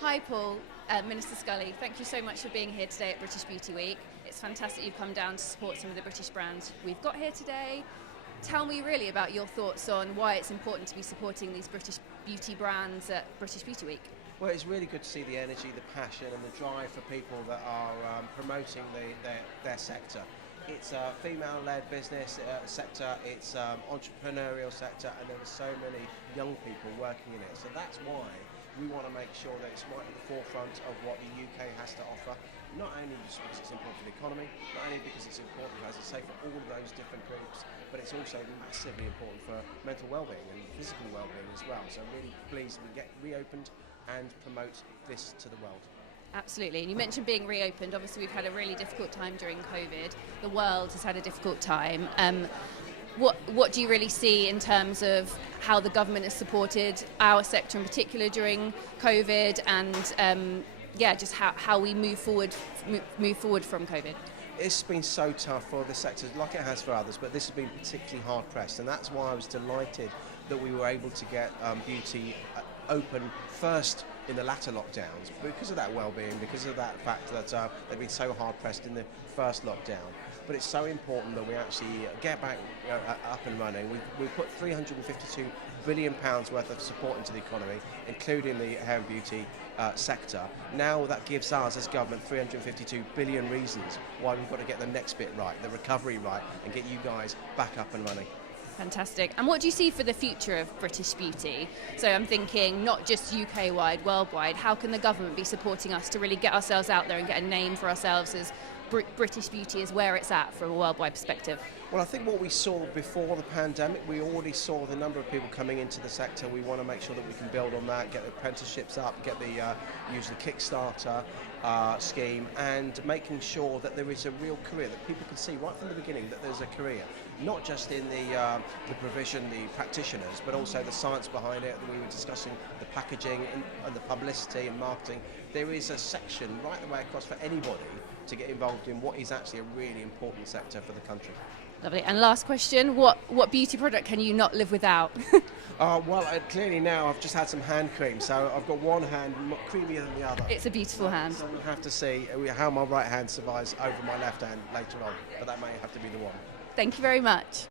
Hi Paul, Minister Scully, thank you so much for being here today at British Beauty Week. It's fantastic you've come down to support some of the British brands we've got here today. Tell me really about your thoughts on why it's important to be supporting these British beauty brands at British Beauty Week. Well, it's really good to see the energy, the passion and the drive for people that are promoting their sector. It's a female-led business sector, it's entrepreneurial sector, and there are so many young people working in it. So that's why we want to make sure that it's right at the forefront of what the UK has to offer, not only just because it's important for the economy, not only because it's important, as I say, for all of those different groups, but it's also massively important for mental well-being and physical well-being as well. So I'm really pleased we get reopened and promote this to the world. Absolutely, and you mentioned being reopened. Obviously we've had a really difficult time during COVID. The world has had a difficult time. What do you really see in terms of how the government has supported our sector in particular during COVID, and just how we move forward from COVID? It's been so tough for the sector, like it has for others, but this has been particularly hard pressed, and that's why I was delighted that we were able to get beauty open first in the latter lockdowns, because of that well-being, because of that fact that they've been so hard pressed in the first lockdown. But it's so important that we actually get back up and running. We've put £352 billion worth of support into the economy, including the hair and beauty sector. Now that gives us as government 352 billion reasons why we've got to get the next bit right, the recovery right, and get you guys back up and running. Fantastic. And what do you see for the future of British beauty? So I'm thinking not just UK-wide, worldwide. How can the government be supporting us to really get ourselves out there and get a name for ourselves as British beauty is where it's at from a worldwide perspective? Well, I think what we saw before the pandemic, we already saw the number of people coming into the sector. We want to make sure that we can build on that, get the apprenticeships up, get use the Kickstarter scheme, and making sure that there is a real career, that people can see right from the beginning that there's a career, not just in the provision, the practitioners, but also the science behind it. We were discussing the packaging and the publicity and marketing. There is a section right the way across for anybody to get involved in what is actually a really important sector for the country. Lovely. And last question, what beauty product can you not live without? Clearly now I've just had some hand cream, so I've got one hand creamier than the other. It's a beautiful hand. So we'll have to see how my right hand survives over my left hand later on, but that may have to be the one. Thank you very much.